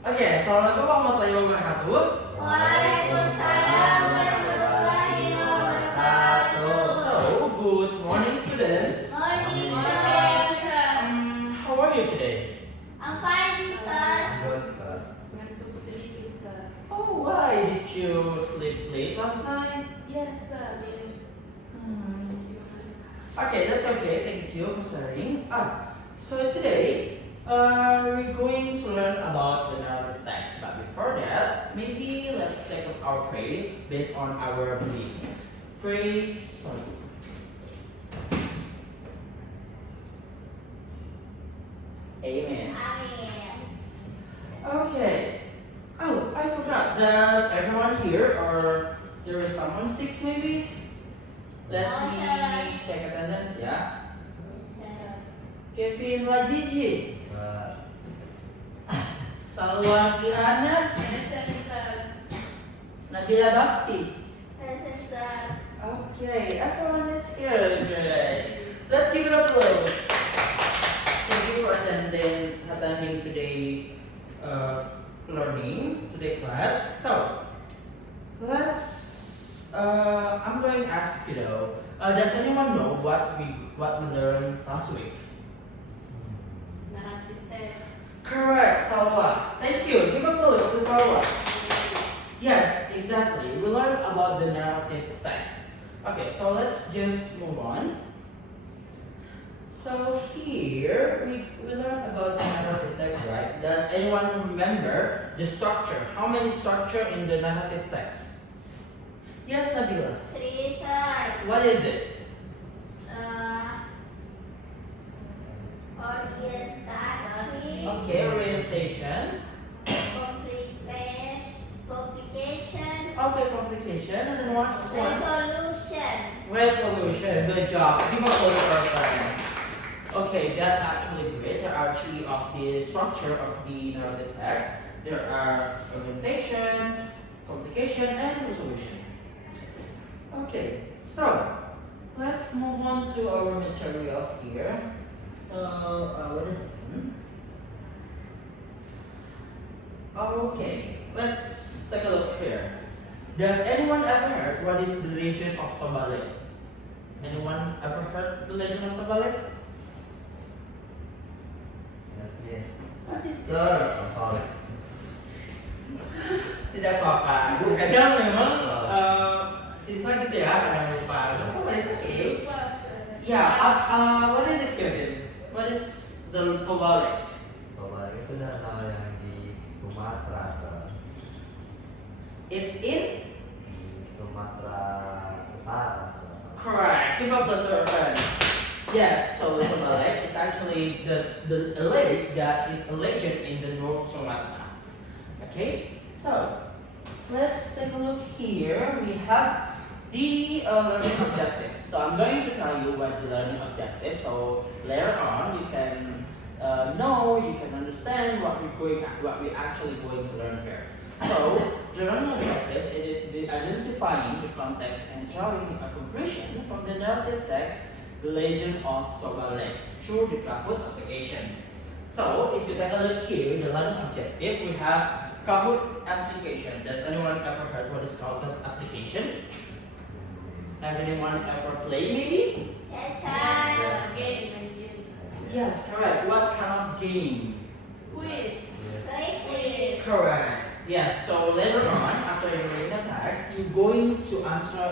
Oke, assalamualaikum warahmatullahi wabarakatuh. Waalaikumsalam warahmatullahi wabarakatuh. So, good morning, students. Morning, sir. How are you today? I'm fine, sir. Ngantuk sedikit, sir. Oh, why did you sleep late last night? Yes, sir. Yes. Okay, that's okay. Thank you for sharing. So today, we're going to learn about the narrative text. But before that, maybe let's take up our pray based on our belief. Pray. Sorry. Amen. Amin. Okay. Oh, I forgot. Does everyone here or there is someone sick maybe? Let No, me sir. check attendance ya. Sir. Kevin Lajiji. Salwa Kirana. Yes, sir. Nabila Bakti. Present, sir. Okay, everyone is here. Great. Let's give it a applause. Thank you for attending today learning, today class. So, I'm going to ask you though, does anyone know what we learned last week? Narrative text. Correct, Salwa. Thank you. Give applause to Salwa. Yes, exactly. We learned about the narrative text. Okay, so let's just move on. So here we learned about the narrative text, right? Does anyone remember the structure? How many structure in the narrative text? Yes, Nabila. 3, sir. What is it? Orientasi. Okay, orientation. Complication. Okay, complication. And then what's one? Resolution. Resolution. Good job. Give applause for our friends. Okay, that's actually great. There are three of the structure of the narrative text. There are orientation, complication, and resolution. Okay, so let's move on to our material here. So, what is it? Okay, let's take a look here. Does anyone ever heard what is the legend of Tobalik? Anyone ever heard the legend of Tobalik? Tidak apa-apa. Kadang memang siswa gitu ya, kadang lupa. What is it? Lupa, sir. Yeah, what is it, Kevin? What is the Tobalik? Tobalik itu danau yang di Sumatera, Sir. It's in? Di Sumatera Utara, Sir. Correct. Give up the serpent. Yes, so the Tobalik is actually the lake that is a legend in the North Sumatra. Okay, so let's take a look here. We have the learning objectives. So I'm going to tell you what the learning objectives. So later on, you can know, you can understand what we're actually going to learn here. So the learning objectives, it is the identifying the context and drawing a conclusion from the narrative text, The Legend of Toba Lake, through the Kahoot application. So if you take a look here, the learning objective, we have Kahoot application. Does anyone ever heard what is Kahoot application? Anyone ever play maybe? Yes, Yes, sir. sir. Game. Yes, correct. What kind of game? Quiz. Quiz. Correct. Yes, so later on, after you read the text, you're going to answer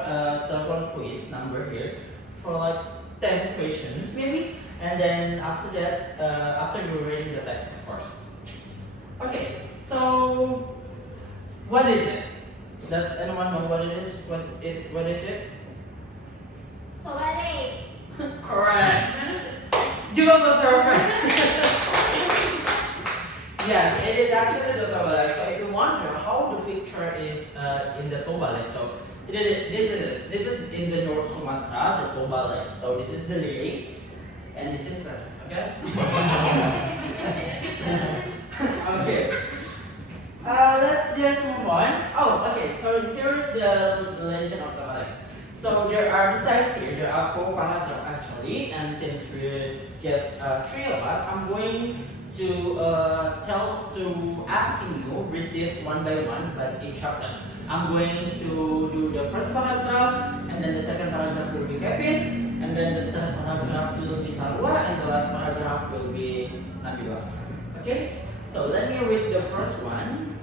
several quiz number here for like 10 questions maybe. And then after that, after you're reading the text, of course. Okay, so what is it? Does anyone know what it is? What is it? Tobalik. Correct. Give up the serpent. Yes, it is actually the Tobalik. So if you wonder how the picture is in the Tobalik, so this is in the North Sumatra, the Tobalik. So this is the lake, and this is okay. Okay. Let's just move on. Oh, okay. So here is the legend of Tobalik. So there are the text here. There are 4 paragraphs actually, and since we're just 3 of us, I'm going to asking you read this one by one, but each chapter. I'm going to do the first paragraph, and then the second paragraph will be Kevin, and then the third paragraph will be Salwa, and the last paragraph will be Nabila. Okay? So let me read the first one.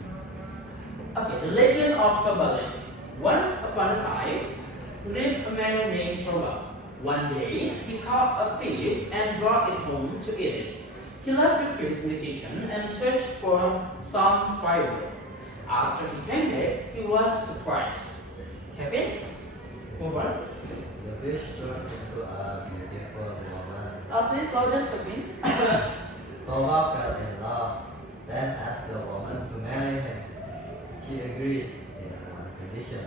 Okay, the legend of Kabbalah. Once upon a time, lived a man named Toba. One day, he caught a fish and brought it home to eat it. He left the fish in the kitchen and searched for some firewood. After he came back, he was surprised. Kevin, move on. The fish turned into a beautiful woman. Please slow down, Kevin. Toba fell in love, then asked the woman to marry him. She agreed in one condition.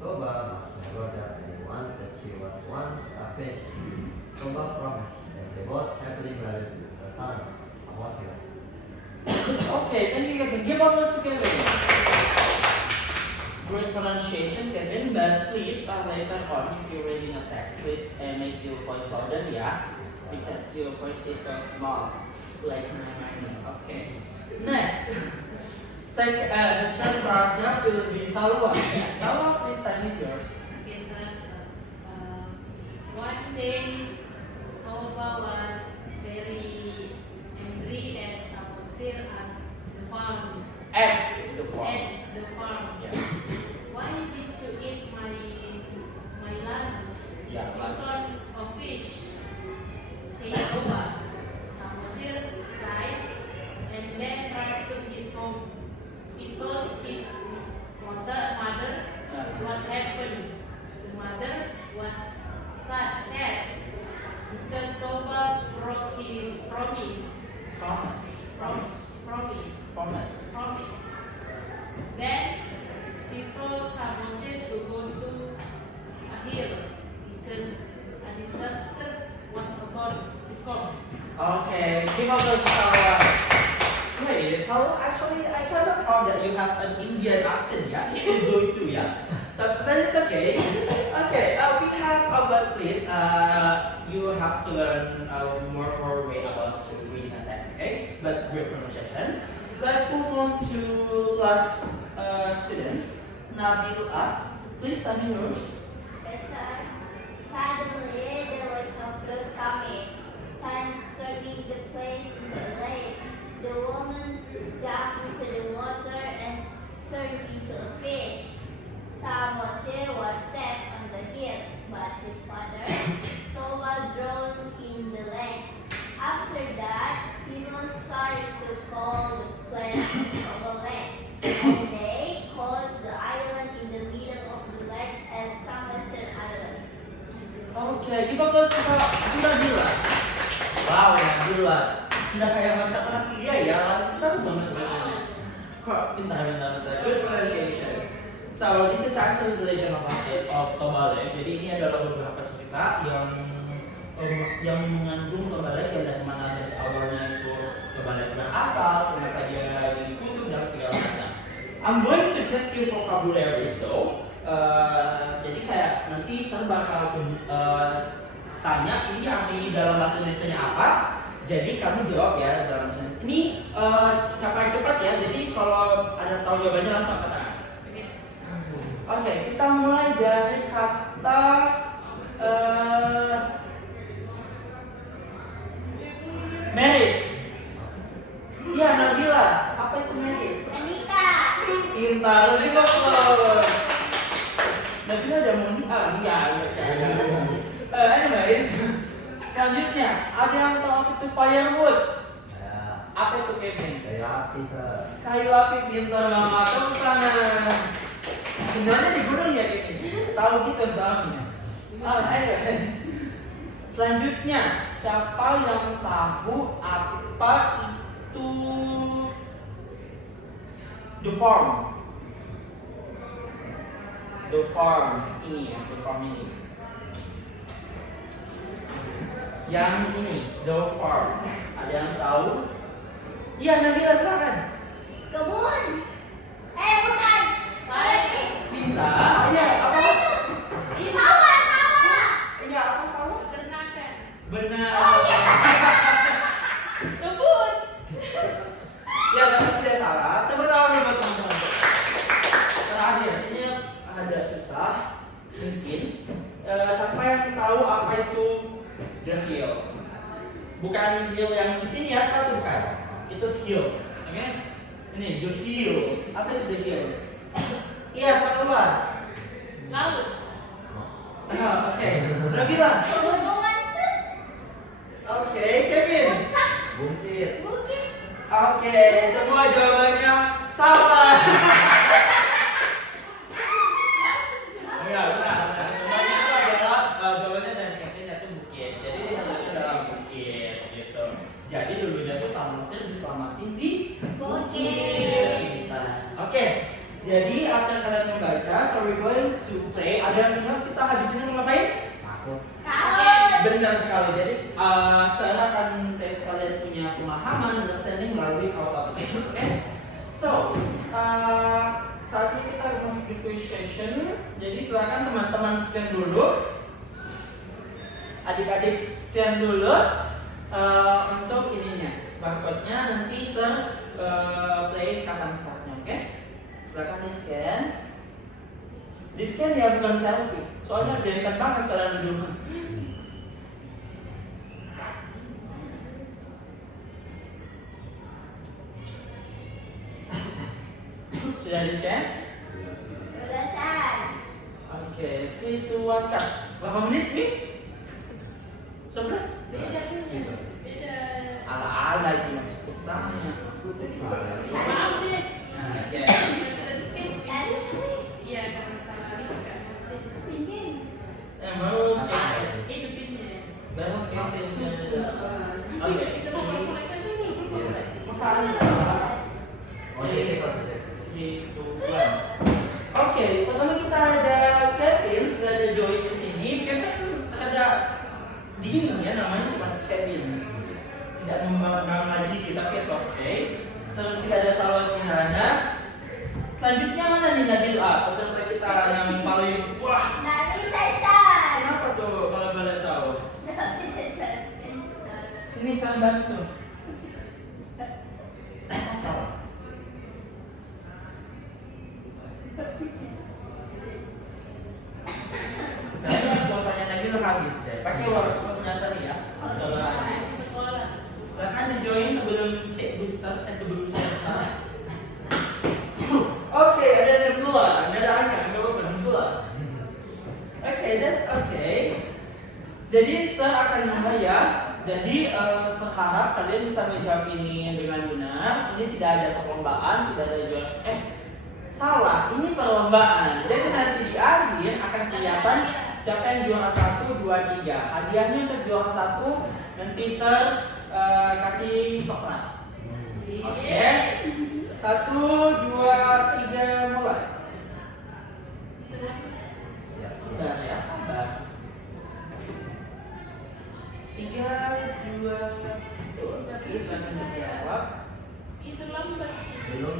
Toba must never tell anyone that she was once a fish. Toba promised, and they both happily married with a son, Amotio. Okay, thank you, Kevin. Give applause to Kevin. Great pronunciation, Kevin. But please, later on, if you're reading a text, please make your voice louder, yeah, because your voice is so small, like mine. Okay. Next. The third paragraph will be Salwa. Yeah, Salwa, please, time is yours. Okay, so one day Toba was very angry at Samosir at the farm. At the farm. At the farm. Yeah. Why did you eat my lunch? Yeah, You lunch. saw a fish. Said Toba. Samosir cried and then ran to his home. He told his mother what happened. The mother was sad because Toba broke his promise. Promise. Then she told Samosir to go to a hill because a disaster was about to come. Okay, give up those Salwa. Wait, so actually, I kind of found that you have an Indian accent, yeah? You're going to, yeah? But it's okay. Okay, we have about please. You have to learn more way about reading a text, okay? But great pronunciation. Let's move on to last students. Nabila, please tell me yours. Suddenly, there was a flood coming, turning the place into a lake. The woman jumped into the water and turned into a fish. Samosir was safe on the hill, but his father, Toba, drowned in the lake. After that, people started to call the place Toba Lake, and they called the island in the middle of the lake as Samosir Island. Oke, kita terus kita Nabila. Wow, Nabila. Sudah kayak baca anak dia ya, seru banget bacanya. Kok pintar. Good pronunciation. So this is actually the legend of Toba Lake. Jadi ini adalah beberapa cerita yang mengandung Toba Lake ya, dari mana dari awalnya itu Toba Lake berasal, kenapa dia dikutuk dan segala macam. I'm going to check your vocabularies though. Jadi kayak nanti saya bakal tanya ini arti dalam bahasa Indonesia apa. Jadi kamu jawab ya dalam bahasa Indonesia. Ini siapa yang cepat ya. Jadi kalau ada tahu jawabannya langsung angkat tangan. Oke, kita mulai dari kata married. Iya, Nabila. Apa itu married? Menikah. Intar juga loh. Nabila udah mau nikah? Anyways, selanjutnya ada yang tahu apa itu firewood? Ya, Apa itu Kevin? kayu api Sir. Kayu api, pintar banget. Tepuk tangan. Sebenarnya di gunung ya Kevin? Tahu gitu soalnya. Anyways, selanjutnya siapa yang tahu apa itu the farm? The farm ini ya, the farm ini. Yang ini, the farm. Ada yang tahu? Iya, Nabila silakan. Kebun. Bukan. Balik. Bisa? Iya, apa? Sawah. Iya, apa sawah? Peternakan. Benar. Oh iya. Kebun. Ya, kalau tidak salah. Tepuk tangan buat teman-teman. Terakhir, ini agak susah. Mungkin siapa yang tahu apa itu the hill? Bukan hill yang di sini ya, sepatu bukan. Itu hills, oke? Ini the hill. Apa itu the hill? Iya, satu luar. Laut. Oke. Udah bilang. Pegunungan sih. Oke, Kevin. Puncak. Bukit. Bukit. Oke, semua jawabannya salah. Enggak, benar. Jawabannya itu adalah jawabannya dari Kevin itu bukit. Jadi di sana itu adalah bukit gitu. Jadi dulunya tuh Samuel diselamatin di Bukit. Oke. Jadi akan kalian membaca, so we're going to play. Ada yang ingat kita habis ini mau ngapain? Takut. Tahun. Benar sekali. Jadi setelah akan tes kalian punya pemahaman understanding melalui Cloud application. Oke. So saat ini kita masuk di quiz session. Jadi silakan teman-teman scan dulu. Adik-adik scan dulu untuk ininya. Barcode-nya nanti play kapan startnya. Oke. Silakan di scan. Di scan ya, bukan selfie. Soalnya dekat banget kalian dulu. Sudah di scan? Selesai. Oke, itu angkat. Berapa menit nih? 11? Beda punya. Beda. Ala-ala cuma susahnya. Maaf deh. Nah, oke. Tadi sih. Iya, karena salah itu kan. Pingin. Baru Itu pinnya. baru Kevin dan oke. Bisa mau mulai dulu. Makan. Oh, ini cek. Itu kan. Oke, pertama kita ada Kevin, sudah ada Joy di sini. Kevin ada bingung ya, namanya cuma Kevin. Tidak nama Gigi tapi it's okay. Terus kita ada Salwa Kirana. Selanjutnya mana nih Nabila? Peserta kita yang paling wah. Nabi Saisan. Kenapa tuh kalau boleh tahu? Nabi Saisan. Sini saya bantu. Salah. Kayaknya kuotanya Nabila habis deh. Pakai WhatsApp-nya sini ya. Coba habis. Sekolah. Silahkan di join sebelum cek booster, sebelum saya start. Oke, ada Nebula, ada Anya, nggak apa-apa Nebula. Oke, that's okay. Jadi saya akan membayar. Jadi seharap kalian bisa menjawab ini dengan benar. Ini tidak ada perlombaan, tidak ada jual. Salah, ini perlombaan. Jadi nanti di akhir akan kelihatan siapa yang juara 1, 2, 3. Hadiahnya untuk juara 1 nanti kasih coklat. Oke. 1, 2, 3 mulai. Sabar ya, sabar. 3, 2, 1. Oke, silakan dijawab. Itu lambat. Belum.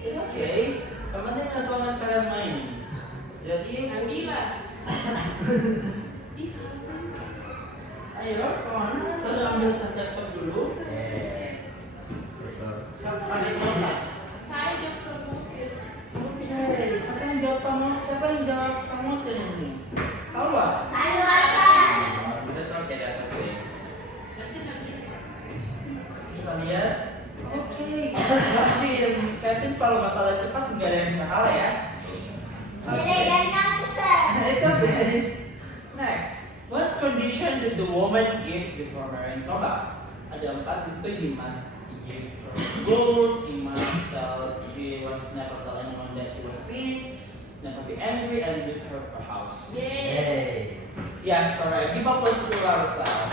It's okay. Kamarnya nggak selama sekarang main. Jadi Nabila. Bisa. ayo kemana? Saya ambil cas laptop dulu. Betul. Siapa ada yang jawab? Saya jawab promosi. Oke, siapa yang jawab sama ini? Salwa. Halo Hasan. That's okay, that's okay. Tapi Nabila. Kita lihat. Oke, Kevin kalau masalah cepat nggak ada yang kalah ya. Jadi dan yang besar. It's okay. Next, what condition did the woman give before marrying? Coba, ada 4 di situ. He must give her gold. He must never tell anyone that she was a beast. Never be angry and give her a house. Yeay. Yes, correct. Give up to style.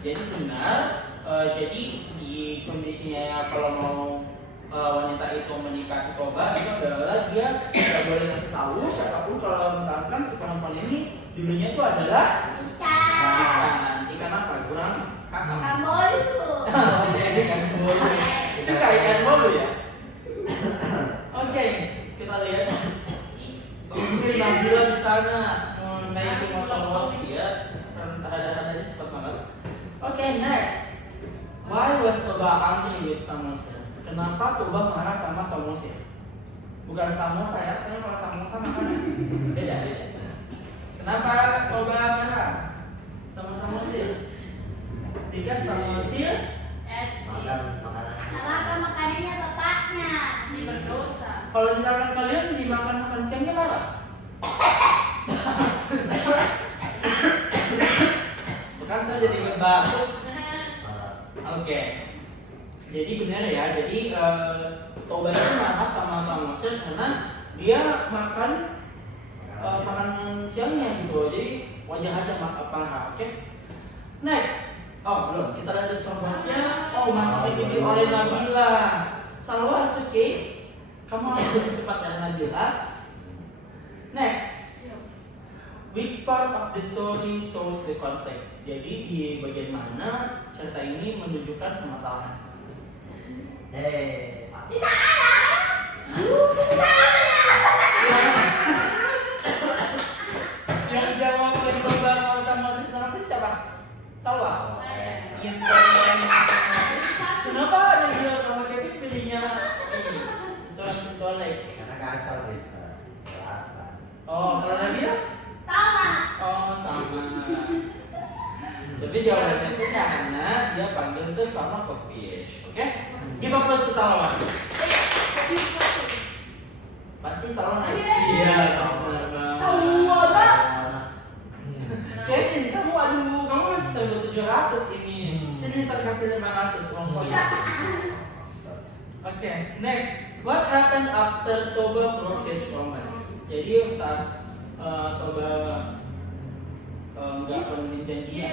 Jadi benar. Jadi di kondisinya kalau mau wanita itu menikahi Toba itu adalah dia tidak boleh kasih tahu siapapun kalau misalkan si perempuan ini dulunya itu adalah ikan apa? Kurang kakak. Kamolu. Oke, ikan bolu. Suka ikan bolu ya? Oke, kita lihat. Mungkin Nabila di sana naik motor bos ya. Ada cepat banget. Oke, next. Why was Toba angry with Samosa? Kenapa Toba marah sama Samosa? Bukan samosa ya, saya kalau samosa makanan. Beda. Kenapa Toba marah sama Samosa? Because Samosa Makan makanan. Makan makanannya bapaknya. Ini berdosa. kalau misalkan kalian dimakan makan siangnya marah. Bukan saya jadi ingat batuk. Oke. Jadi benar ya. Jadi Toba itu marah sama Samosa karena dia makan makanan siangnya gitu. Jadi wajar aja marah. Oke. Next. Oh belum. Kita lihat responnya. Oh masih dibidik oleh Nabila. Salwa, it's okay. Kamu harus lebih cepat dari Nabila. Next. Which part of the story shows the conflict? Jadi di bagian mana cerita ini menunjukkan permasalahan? Di sana. Yang jawab oleh Toba sama Samosa itu siapa? Salwa. Saya. Yang Jadi satu. kenapa Nabila sama Kevin pilihnya ini? Sentuhan lagi. Karena kacau deh. Kelas kan. Oh, kalau Nabila? Sama. Oh, sama. Tapi jawabannya itu karena dia panggil itu son of a fish. Oke? Give a plus to Salwa. Jadi satu. Pasti Salwa naik. Iya. Benar banget. Tahu apa? Kevin, kamu masih 1.700 ini. Sini saya kasih 500 uang koin. Oke, next. What happened after Toba broke his promise? Jadi saat Toba nggak penuhin janjinya,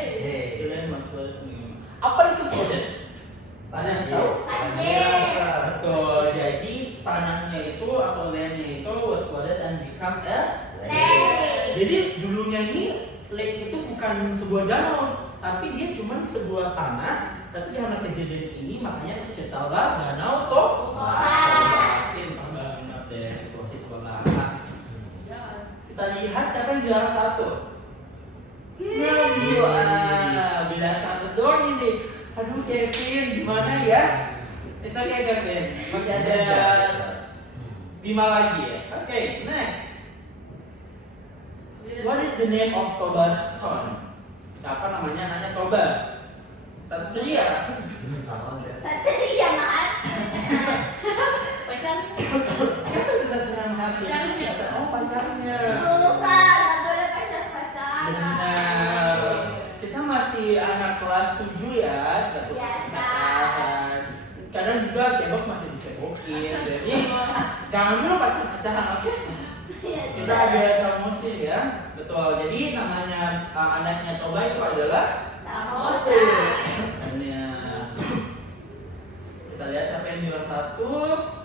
Dylan masuk apa itu flooded? Ada yang tahu? Betul. Jadi tanahnya itu atau landnya itu was flooded and become a Lake. Jadi dulunya ini lake itu bukan sebuah danau, tapi dia cuma sebuah tanah. Tapi karena kejadian ini makanya terciptalah danau Toba. Pintar banget deh siswa-siswa lah. Kita lihat siapa yang juara satu. Nabila. Bila 100 doang ini. Aduh Kevin, gimana ya? It's okay Kevin, masih ada 5 lagi ya. Oke, next. What is the name of Toba's son? Siapa namanya anaknya Toba? Satria. Satria Mahat. Pacar. Siapa yang Satria Mahat? Pacarnya. Oh pacarnya. Bukan, nggak boleh pacar-pacaran. Benar. Kita masih anak kelas 7 ya, nggak tuh Biasa. pacaran. Kadang juga cebok masih dicebokin. Jadi jangan dulu pacaran, oke? Iya, Kita biasa musik ya, betul. Jadi namanya anaknya Toba itu adalah Samosa. Nah, kita lihat siapa yang juara satu.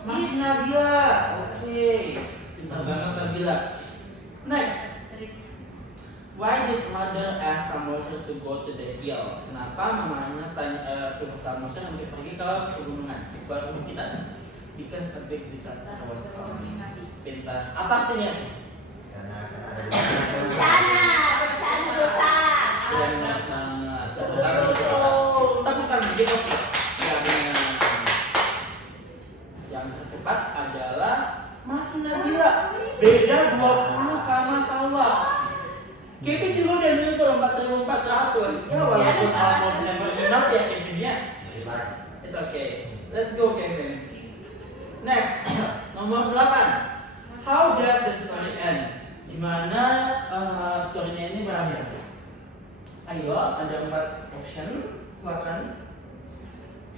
Mas Nabila. Oke, pintar banget Nabila. Next. Why did mother ask Samosa to go to the hill? Kenapa mamanya suruh Samosa untuk pergi ke pegunungan? Baru kita. Because a big disaster was coming. Pintar. Apa artinya? Karena ada Bencana dosa. Benar banget. Tepuk tangan untuk kita. Tepuk tangan gitu. Ya benar. Yang tercepat adalah Mas Nabila. Beda 20 sama Salwa. Kevin juga udah nyusul 4.400. Ya walaupun almost never enough ya Kevin ya. It's okay. Let's go Kevin. Next, nomor 8. How does the story end? Gimana story-nya ini berakhir? Ayo, ada 4 option. Silakan.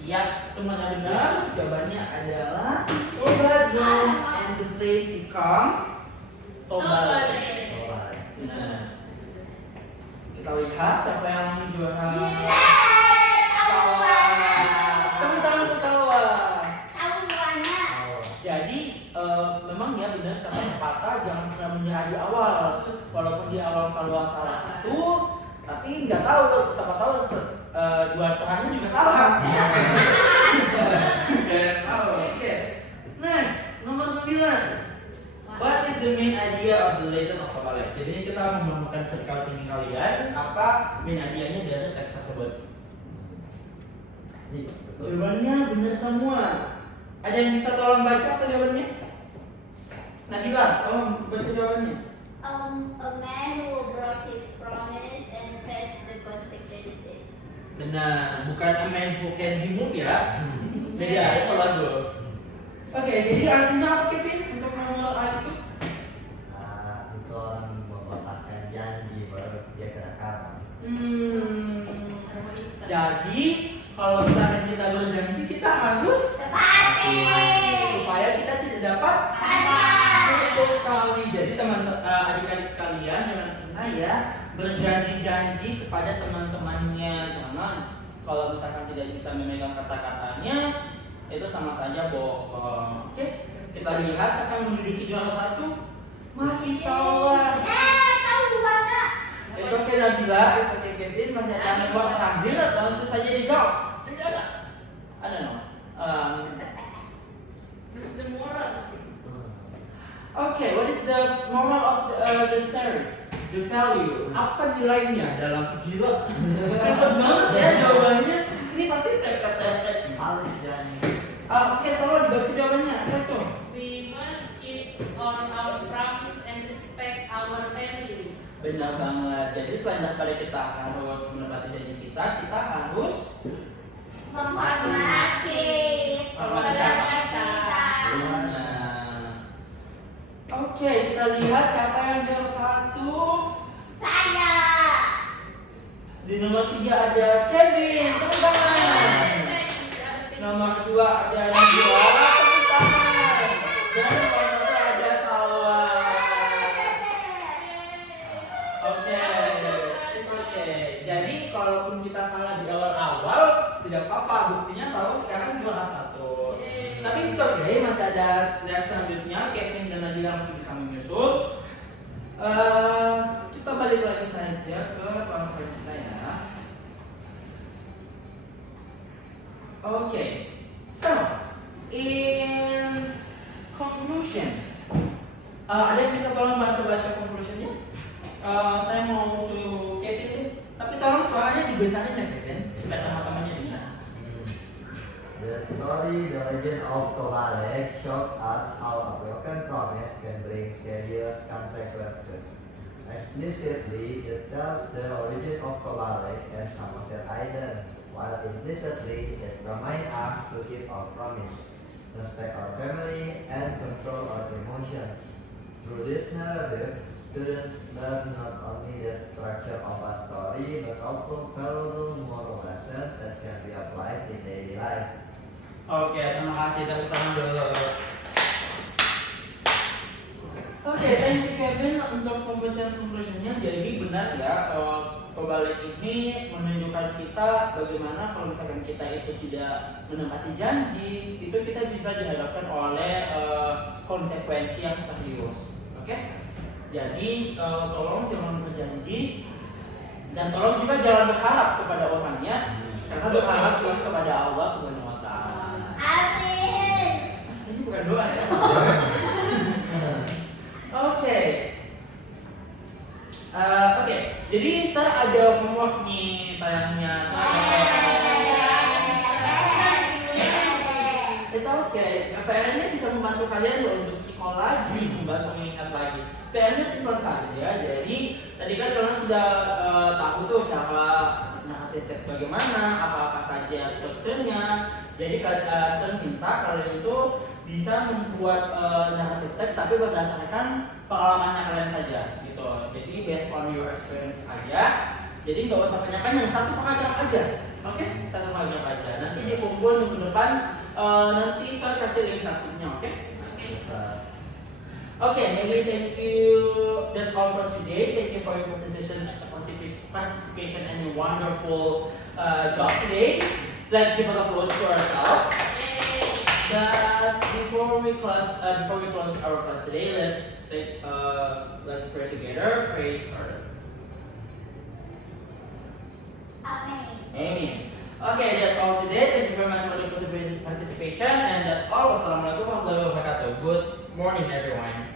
Ya, semuanya benar. Jawabannya adalah Toba drowned and the place become Toba. Nah, kita lihat siapa yang juara. Salwa. Tepuk tangan untuk Salwa. Tahu buahnya. Jadi memang ya benar kata pepatah jangan pernah menyerah di awal. Walaupun di awal Salwa salah satu, tapi nggak tahu siapa tahu dua tengahnya juga salah. Oke. Next, nomor 9. What is the main idea of the Legend of Toba Lake? Jadi kita membawakan sekali ini kalian apa main idenya dari teks tersebut? Ini Jawabannya benar semua. Ada yang bisa tolong baca apa jawabannya? Nabila, tolong baca jawabannya. A man who broke his promise and faced the consequences. Benar, bukan a man who can be moved ya. Beda, itu lagu. Oke, jadi artinya apa Kevin untuk nama ayat itu? Itu orang membatalkan janji baru dia kena karma. Jadi kalau misalnya kita berjanji kita harus Tepati. supaya kita tidak dapat Karma. betul sekali. Jadi adik-adik sekalian jangan pernah ya berjanji-janji kepada teman-temannya, karena kalau misalkan tidak bisa memegang kata-katanya itu sama saja bohong. Oke, kita lihat siapa yang menduduki juara 1. Masih salah. Tahu mana? It's okay Nabila, it's okay Kevin, masih ada yang buat terakhir, langsung saja dijawab. Tidak. I don't know. What's the moral? Okay, what is the moral of the story? The value. Apa nilainya dalam gila? Cepet banget ya jawabannya. Ini pasti teka-teka. Halus janji. Oke, selalu dibaca jawabannya. Apa itu? We must keep on our promise and respect our family. Benar banget. Jadi selain daripada kita harus menepati janji kita harus Menghormati keluarga kita. Oke, kita lihat siapa yang jawab 1. Saya. Di nomor 3 ada Kevin, tepuk tangan. Nomor 2 ada Nabila, tepuk tangan. Dan nomor 1 ada Salwa. Oke, it's okay. Jadi kalaupun kita salah di awal-awal tidak apa-apa, buktinya Salwa sekarang juara 1. Tapi it's okay, masih ada les selanjutnya. Kevin dan Nabila masih bisa menyusul. Kita balik lagi saja ke PowerPoint kita ya. Okay, so in conclusion, ada yang bisa tolong bantu baca conclusionnya? Saya mau suruh Kevin deh. Tapi tolong suaranya dibesarin ya Kevin, supaya teman-temannya dengar. The story, The Legend of Kovalek, shows us how a broken promise can bring serious consequences. Explicitly, it tells the origin of Kovalek and Samoset Island, while implicitly, it reminds us to keep our promise, respect our family, and control our emotions. Through this narrative, students learn not only the structure of a story, but also valuable moral lessons that can be applied in daily life. Oke, terima kasih, tepuk tangan dulu. Oke, thank you Kevin untuk pembacaan conclusionnya. Jadi benar ya, Kovalek ini menunjukkan kita bagaimana kalau misalkan kita itu tidak menepati janji, itu kita bisa dihadapkan oleh konsekuensi yang serius. Oke? Jadi tolong jangan berjanji dan tolong juga jangan berharap kepada orangnya, karena berharap cuma kepada Allah Subhanahu wa taala. Amin. Ini bukan doa ya. Oke. Oke. Jadi saya ada homework nih sayangnya. Itu oke. PR-nya bisa membantu kalian loh untuk recall lagi, membantu mengingat lagi. PR-nya simpel saja. Jadi tadi kan kalian sudah tahu tuh cara naratif teks bagaimana, apa-apa saja strukturnya. Jadi saya minta kalian itu bisa membuat naratif teks tapi berdasarkan pengalamannya kalian saja gitu. Jadi based on your experience aja. Jadi nggak usah panjang-panjang, satu paragraf aja. Oke? Satu paragraf aja. Nanti dikumpul minggu depan, nanti saya kasih link satunya, oke? Okay, maybe thank you. That's all for today. Thank you for your participation and your wonderful job today. Let's give an applause to ourselves. But before we close our class today, let's pray together. Praise God. Amin. Amen. Okay, that's all today. Thank you very much for the participation, and that's all. Wassalamualaikum warahmatullahi wabarakatuh. Good morning, everyone.